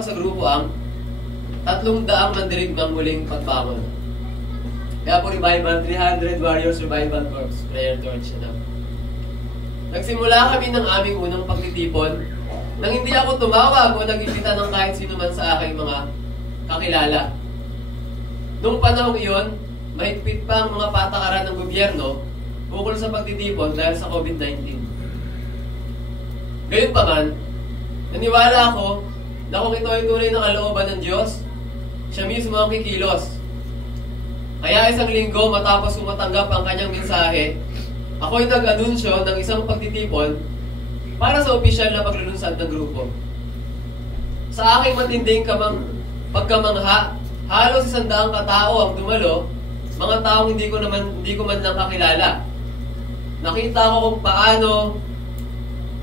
Sa grupo ang 300 mandirigmang muling pagbangon. Kaya po revival, 300 Warriors Revival Corps, prayer torch na. Nagsimula kami ng aming unang pagtitipon nang hindi ako tumawag o nag-imbita ng kahit sino man sa aking mga kakilala. Noong panahong iyon, mahigpit pa ang mga patakaran ng gobyerno ukol sa pagtitipon dahil sa COVID-19. Gayunpaman, naniwala ako na kung ito ay tunay na kalooban ng Diyos, siya mismo ang kikilos. Kaya isang linggo matapos matanggap ang kanyang mensahe, ako'y nag-anunsyo ng isang pagtitipon para sa opisyal na paglulunsad ng grupo. Sa aking matinding pagkamangha, halos 100 katao ang dumalo, mga taong hindi ko man lang kakilala. Nakita ko kung paano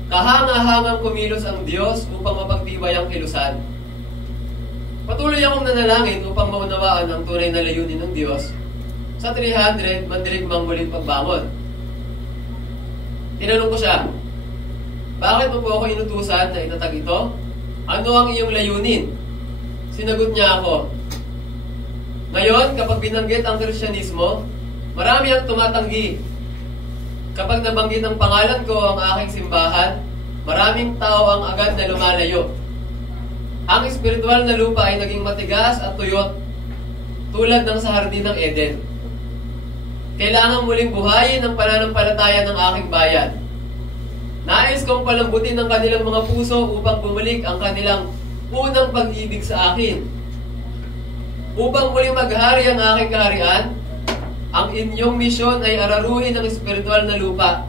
kahanga-hangang kumilos ang Diyos upang mapagtibay ang kilusan. Patuloy akong nanalangin upang maunawaan ang tunay na layunin ng Diyos sa 300 mandirigmang muling pagbangon. Tinanong ko siya, bakit mo po ako inutusan na itatag ito? Ano ang iyong layunin? Sinagot niya ako, ngayon, kapag binanggit ang Kristyanismo, marami ang tumatanggi. Kapag nabanggit ang pangalan ko ang aking simbahan, maraming tao ang agad na lumalayo. Ang espiritual na lupa ay naging matigas at tuyot, tulad ng sa hardin ng Eden. Kailangan muling buhayin ang pananampalataya ng aking bayan. Nais kong palambutin ang kanilang mga puso upang bumalik ang kanilang unang pag-ibig sa akin. Upang muling maghari ang aking kaharian, ang inyong misyon ay araruhin ang espiritual na lupa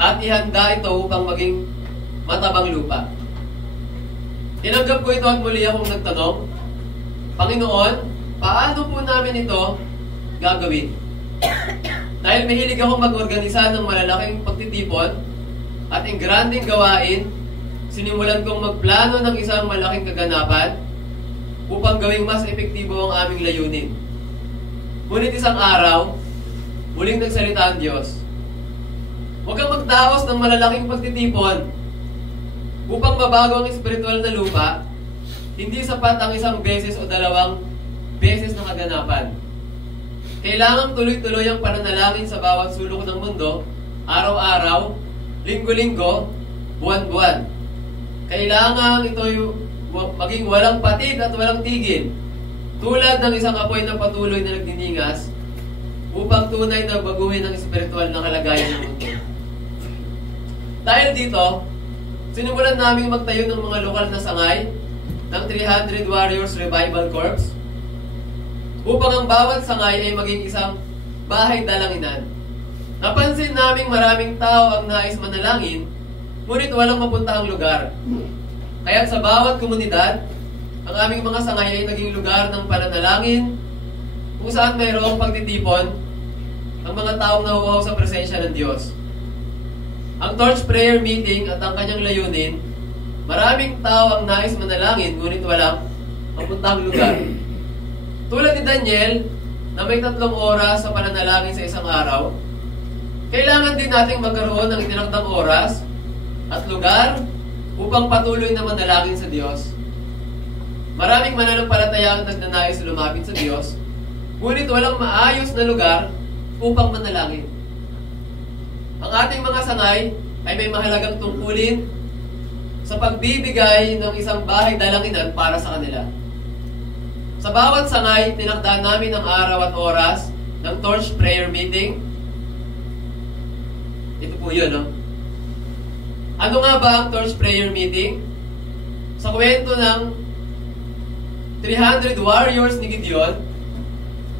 at ihanda ito upang maging matabang lupa. Tinanggap ko ito at muli akong nagtanong, Panginoon, paano po namin ito gagawin? Dahil mahilig akong mag-organisa ng malalaking pagtitipon at engranding gawain, sinimulan kong magplano ng isang malaking kaganapan upang gawing mas epektibo ang aming layunin. Ngunit isang araw, muling nagsalita ang Diyos. Huwag kang magdaos ng malalaking pagtitipon upang mabago ang espiritual na lupa. Hindi sapat ang isang beses o dalawang beses na kaganapan. Kailangang tuloy-tuloy ang pananalangin sa bawat sulok ng mundo, araw-araw, linggo-linggo, buwan-buwan. Kailangan ito maging walang patid at walang tigil, tulad ng isang apoy na patuloy na nagniningas upang tunay na baguhin ang espiritual na kalagayan ng mundo. Dahil dito, sinimulan naming magtayo ng mga lokal na sangay ng 300 Warriors Revival Corps upang ang bawat sangay ay maging isang bahay dalanginan. Napansin naming maraming tao ang nais manalangin, ngunit walang mapuntahang lugar. Kaya sa bawat komunidad, ang aming mga sangay ay naging lugar ng pananalangin kung saan mayroong pagtitipon ang mga taong nahuhaw sa presensya ng Diyos. Ang Torch Prayer Meeting at ang kanyang layunin, maraming tao ang nais manalangin ngunit walang mapuntahang lugar. Tulad ni Daniel, na may 3 oras sa pananalangin sa isang araw, kailangan din nating magkaroon ng itinakdang oras at lugar upang patuloy na manalangin sa Diyos. Maraming mananampalataya ang nagnanais lumapit sa Diyos, ngunit walang maayos na lugar upang manalangin. Ang ating mga sangay ay may mahalagang tungkulin sa pagbibigay ng isang bahay dalanginan para sa kanila. Sa bawat sangay, tinakda namin ang araw at oras ng Torch Prayer Meeting. Ito po yun, no? Ano nga ba ang Torch Prayer Meeting? Sa kwento ng 300 Warriors ni Gideon,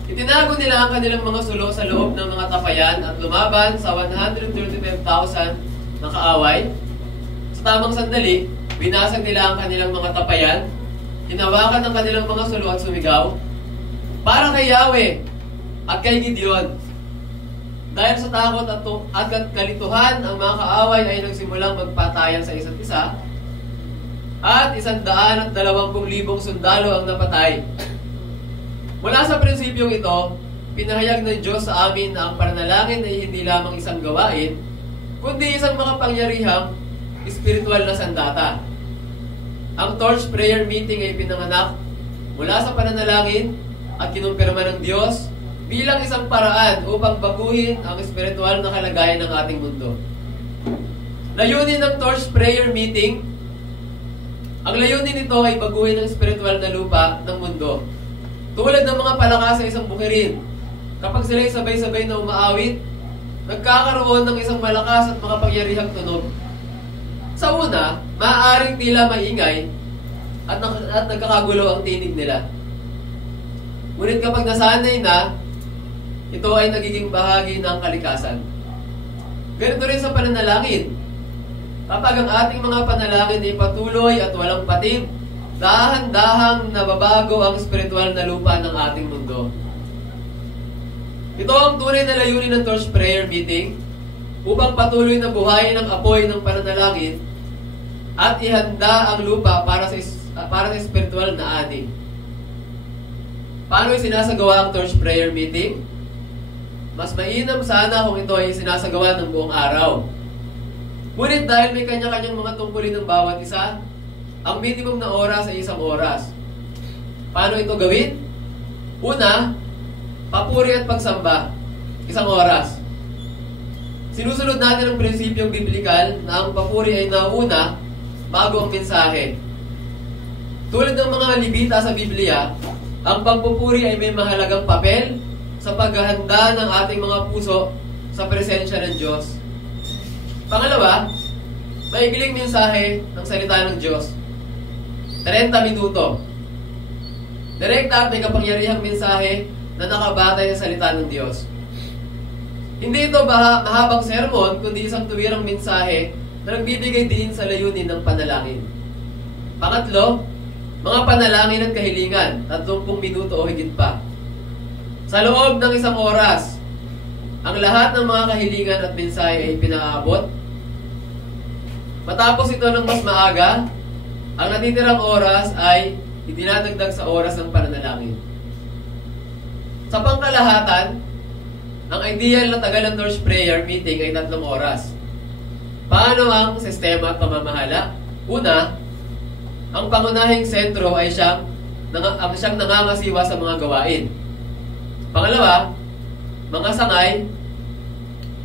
itinago nila ang kanilang mga sulo sa loob ng mga tapayan at lumaban sa 135,000 na kaaway. Sa tamang sandali, binasag nila ang kanilang mga tapayan, hinawakan ang kanilang mga sulo at sumigaw, para kay Yahweh at kay Gideon. Dahil sa takot at kalituhan, ang mga kaaway ay nagsimulang magpatayan sa isa't isa, at 120,000 sundalo ang napatay. Mula sa prinsipyong ito, pinahayag ng Diyos sa amin na ang pananalangin ay hindi lamang isang gawain, kundi isang makapangyarihang espiritual na sandata. ang Torch Prayer Meeting ay pinanganak mula sa pananalangin at kinumpirma ng Diyos bilang isang paraan upang baguhin ang espiritual na kalagayan ng ating mundo. Layunin ng Torch Prayer Meeting, ang layunin nito ay baguhin ang espiritual na lupa ng mundo. Tulad ng mga palaka sa isang bukirin, kapag sila ay sabay-sabay na umaawit, nagkakaroon ng isang malakas at makapangyarihang tunog. Sa una, maaaring tila maingay at nagkakagulo ang tinig nila. Ngunit kapag nasanay na, ito ay nagiging bahagi ng kalikasan. Ganito rin sa pananalangin. Kapag ang ating mga panalangin ay patuloy at walang patid, dahan-dahang nababago ang espiritual na lupa ng ating mundo. Ito ang tunay na layunin ng Torch Prayer Meeting upang patuloy na buhayin ang apoy ng pananalangin at ihanda ang lupa para sa espiritual na ani. Paano sinasagawa ang Torch Prayer Meeting? Mas mainam sana kung ito ay sinasagawa ng buong araw. Ngunit dahil may kanya-kanyang mga tungkulin ng bawat isa, ang minimum na oras ay 1 oras. Paano ito gawin? Una, papuri at pagsamba, 1 oras. Sinusunod natin ang prinsipyong biblikal na ang papuri ay nauna bago ang mensahe. Tulad ng mga libita sa Biblia, ang pagpupuri ay may mahalagang papel sa paghahanda ng ating mga puso sa presensya ng Diyos. Pangalawa, maigiling mensahe ng salita ng Diyos. 30 minuto. Direkta at may kapangyarihang mensahe na nakabatay sa salita ng Diyos. Hindi ito mahabang sermon, kundi isang tuwirang mensahe na nagbibigay din sa layunin ng panalangin. Pangatlo, mga panalangin at kahilingan, 30 minuto o higit pa. Sa loob ng 1 oras, ang lahat ng mga kahilingan at mensahe ay pinaabot. Matapos ito ng mas maaga, ang natitirang oras ay idinadagdag sa oras ng pananalangin. Sa pangkalahatan, ang ideal na tagal ng Torch Prayer Meeting ay 3 oras. Paano ang sistema at pamamahala? Una, ang pangunahing sentro ay siyang nangangasiwa sa mga gawain. Pangalawa, mga sangay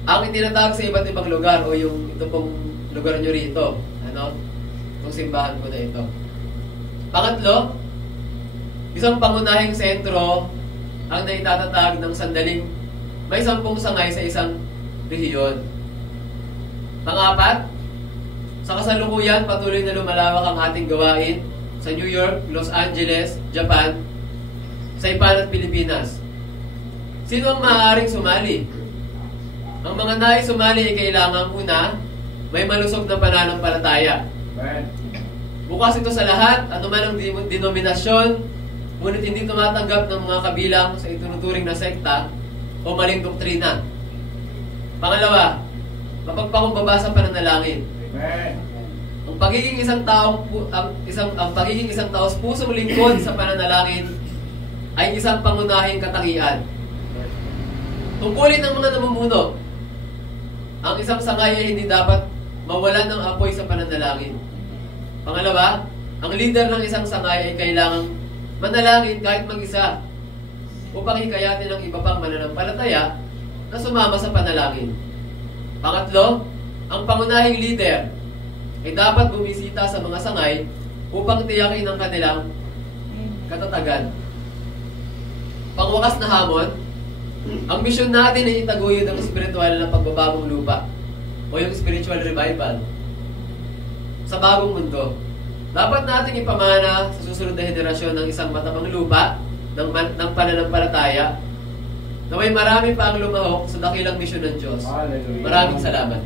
ang itinatawag sa iba't ibang lugar o yung ito pong lugar nyo rito. Itong simbahan ko na ito. Pangatlo, isang pangunahing sentro ang naitatatag ng sandaling may 10 sangay sa isang rehiyon. Pangapat, sa kasalukuyan patuloy na lumalawak ang ating gawain sa New York, Los Angeles, Japan, Saipan at Pilipinas. Sino ang maaaring sumali? Ang mga nais sumali ay kailangan una may malusog na pananampalataya. Bukas ito sa lahat, anuman ang denominasyon, ngunit hindi tumatanggap ng mga kabilang sa itunuturing na sekta o maling doktrina. Pangalawa, mapagpakumbaba sa pananalangin. Ang pagiging isang taos pusong lingkod sa pananalangin ay isang pangunahing katangian. Tungkulin ng mga namumuno, ang isang sangay ay hindi dapat mawalan ng apoy sa pananalangin. Pangalawa, ang leader ng isang sangay ay kailangang manalangin kahit mag-isa upang hikayatin ang iba pang mananampalataya na sumama sa panalangin. Pangatlo, ang pangunahing leader ay dapat bumisita sa mga sangay upang tiyakin ang kanilang katatagan. Pangwakas na hamon, ang misyon natin ay itaguyod ang espiritual na pagbabagong lupa o yung spiritual revival sa bagong mundo. Dapat natin ipamana sa susunod na henerasyon ng isang matabang lupa ng pananampalataya na may marami pa ang lumahok sa dakilang misyon ng Diyos. Hallelujah. Maraming salamat.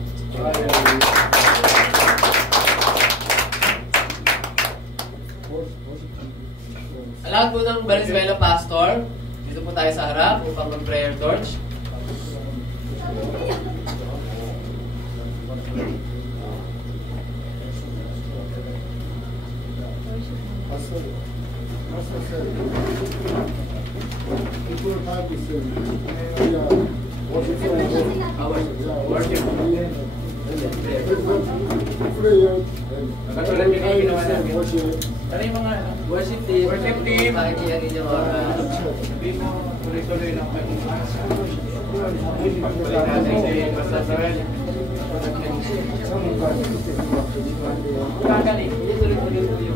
Lahat po ng Valenzuela Pastor, dito po tayo sa harap upang mag-prayer torch. Worship. prayer. Katulad yun yung ginawa namin. Worship. Ano yung mga Worship team. Worship team. Pakikiyan ninyo mga Sabi mo, tuloy-tuloy lang kayo. Pagpalay natin si Pastor Sorel. Kagaling. tuloy-tuloy po yung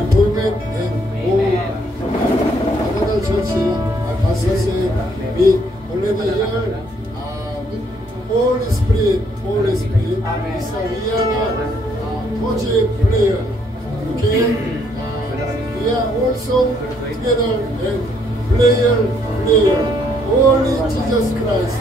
improvement and another church, pastor said, we already heard Holy Spirit, is we are worship player, okay? We are also together and player, Holy Jesus Christ.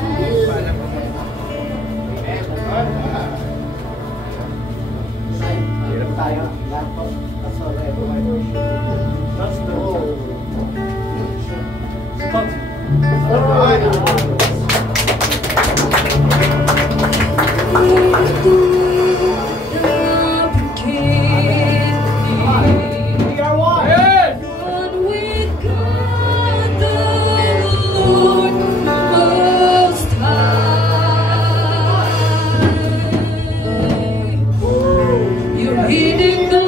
You're hitting the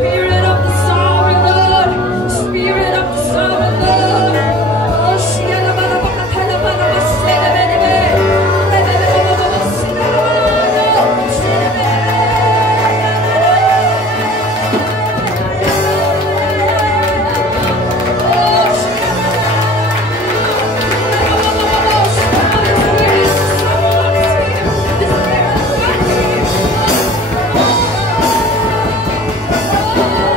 Spirit of the sovereign Lord. Spirit of the sovereign Lord. Oh, Shiana Barabakatana Barabasena Benebe. Rebebebebebebesena Barabano. Oh,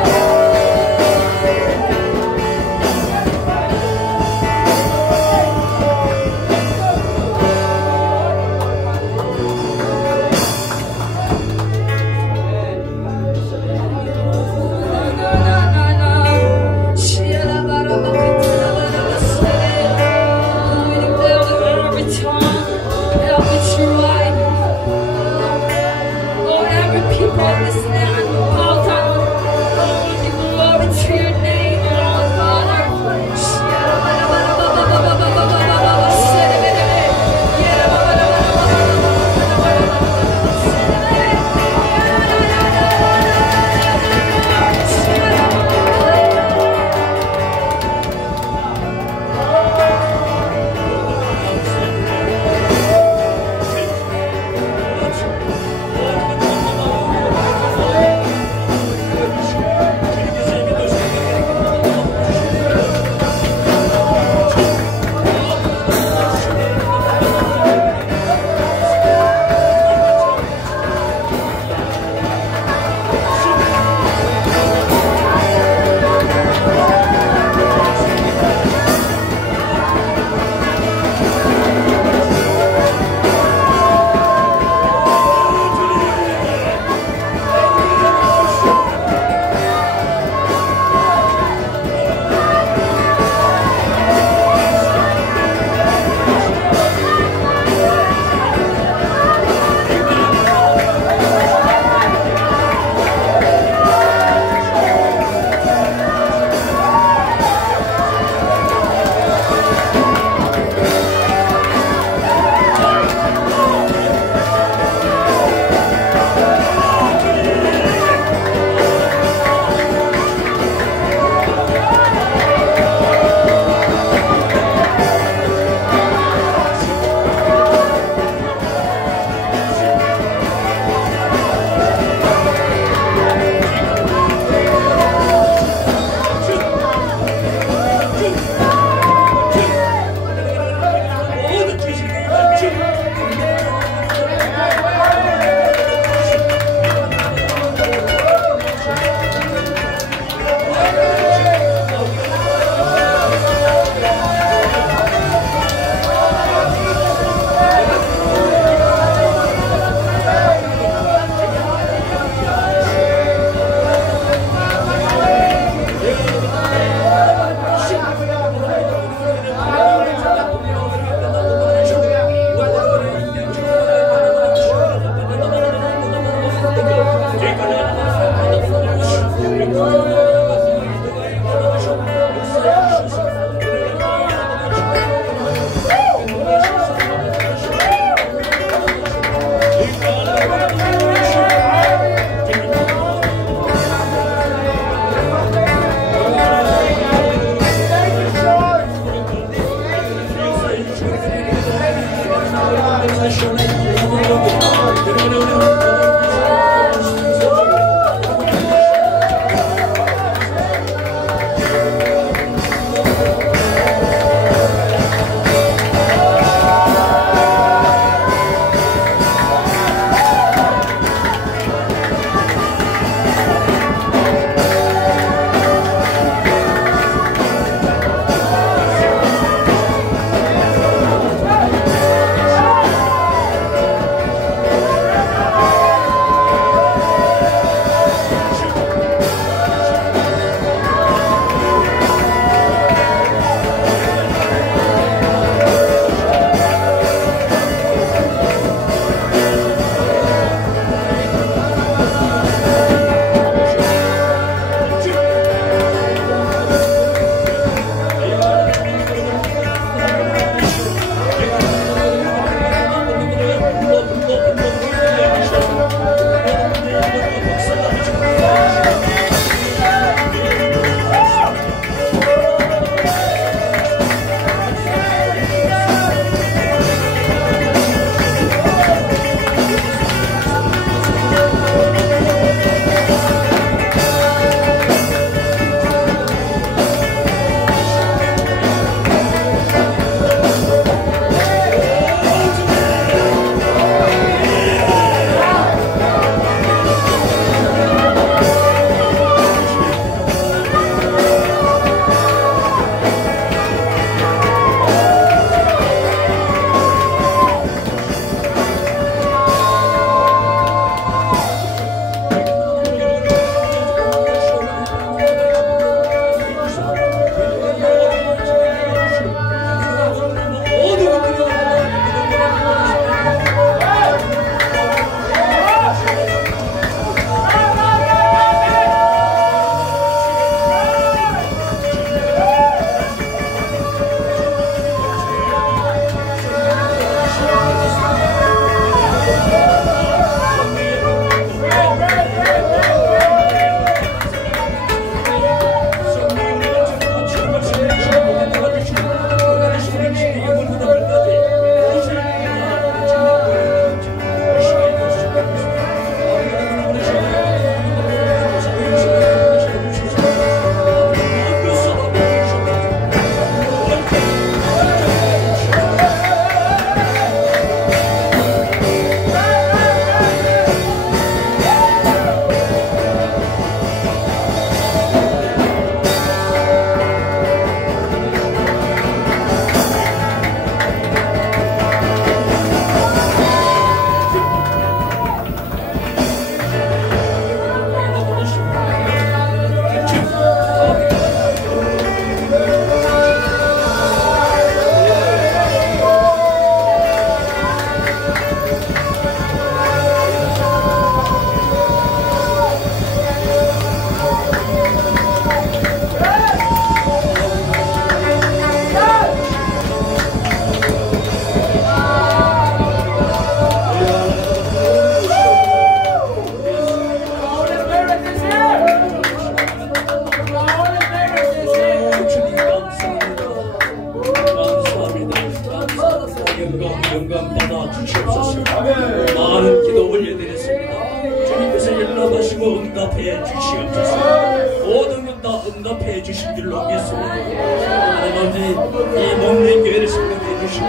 주시옵소서. 모든 것 다 응답해 주신 줄로 믿습니다. 하나님 이 먹는 교회를 생각해 주시고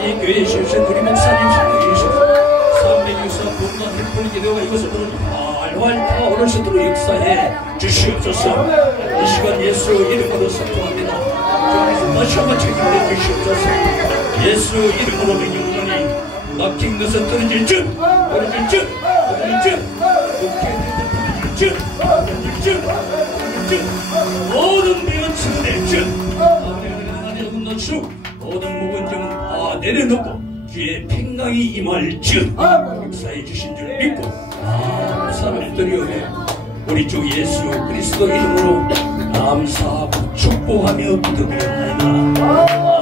이 교회에 주신 우리 목사님 생각해 주시고 364 분만 햇불 기도가 이것을 활활 타오를 수 있도록 역사해 주시옵소서. 이 시간 예수 이름으로 선포합니다. 주님께서 다시 한번 책임져 주시옵소서. 예수 이름으로 영원히 막힌 것은 떨어질 줄 떨어질 줄 떨어질 줄 떨어질 줄 떨어질 줄 모든 병은 치료될 줄 하나님 낮추 모든 묵은증은 다 내려놓고 주의 평강이 임할 줄 역사해 주신 줄 믿고 감사를 드리오며 우리 주 예수 그리스도 이름으로 감사하고 축복하며 기도드립니다.